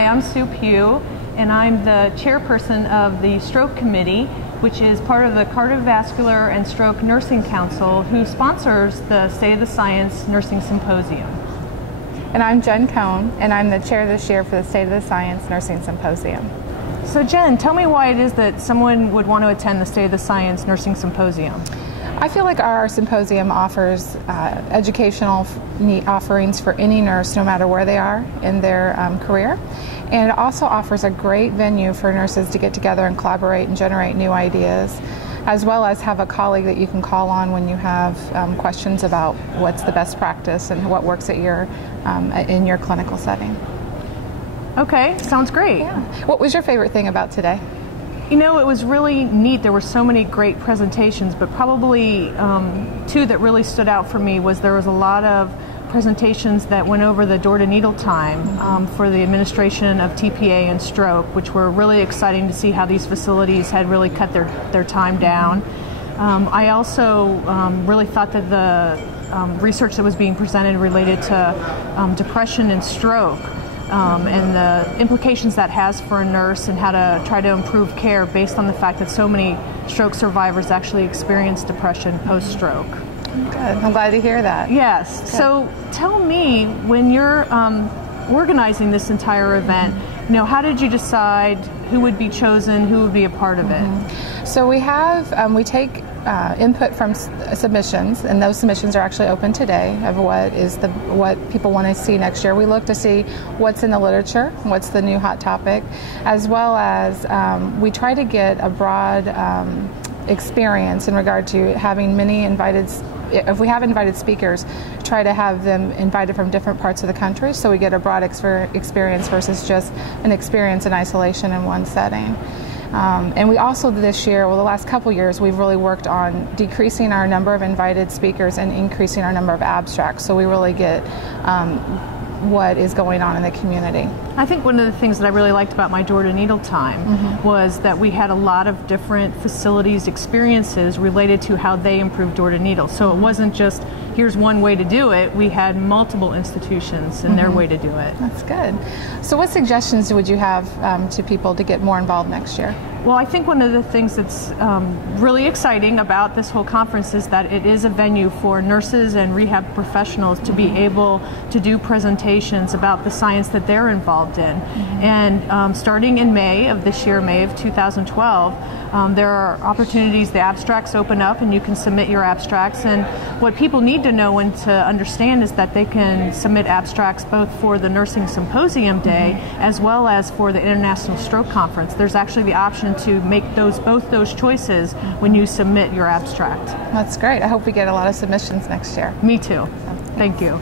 Hi, I'm Sue Pugh, and I'm the chairperson of the Stroke Committee, which is part of the Cardiovascular and Stroke Nursing Council, who sponsors the State of the Science Nursing Symposium. And I'm Jen Cohn, and I'm the chair this year for the State of the Science Nursing Symposium. So Jen, tell me why it is that someone would want to attend the State of the Science Nursing Symposium. I feel like our symposium offers educational offerings for any nurse, no matter where they are in their career. And it also offers a great venue for nurses to get together and collaborate and generate new ideas, as well as have a colleague that you can call on when you have questions about what's the best practice and what works at in your clinical setting. Okay, sounds great. Yeah. What was your favorite thing about today? You know, it was really neat. There were so many great presentations, but probably two that really stood out for me was there was a lot of presentations that went over the door-to-needle time for the administration of TPA and stroke, which were really exciting to see how these facilities had really cut their time down. I also really thought that the research that was being presented related to depression and stroke and the implications that has for a nurse and how to try to improve care based on the fact that so many stroke survivors actually experience depression post-stroke. Good. I'm glad to hear that. Yes. Good. So tell me, when you're organizing this entire event, you know, how did you decide who would be chosen, who would be a part of it? So we take input from submissions, and those submissions are actually open today of what people want to see next year. We look to see what's in the literature, what's the new hot topic, as well as we try to get a broad experience in regard to having many if we have invited speakers, try to have them invited from different parts of the country so we get a broad experience versus just an experience in isolation in one setting. And we also this year, the last couple years, we've really worked on decreasing our number of invited speakers and increasing our number of abstracts, so we really get what is going on in the community. I think one of the things that I really liked about my door-to-needle time was that we had a lot of different facilities experiences related to how they improved door-to-needle. So it wasn't just, here's one way to do it. We had multiple institutions and their way to do it. That's good. So what suggestions would you have to people to get more involved next year? Well, I think one of the things that's really exciting about this whole conference is that it is a venue for nurses and rehab professionals to be able to do presentations about the science that they're involved in. And starting in May of this year, May of 2012, there are opportunities, the abstracts open up and you can submit your abstracts. And what people need to know and to understand is that they can submit abstracts both for the Nursing Symposium Day as well as for the International Stroke Conference. There's actually the option to make both those choices when you submit your abstract. That's great. I hope we get a lot of submissions next year. Me too. Thank you.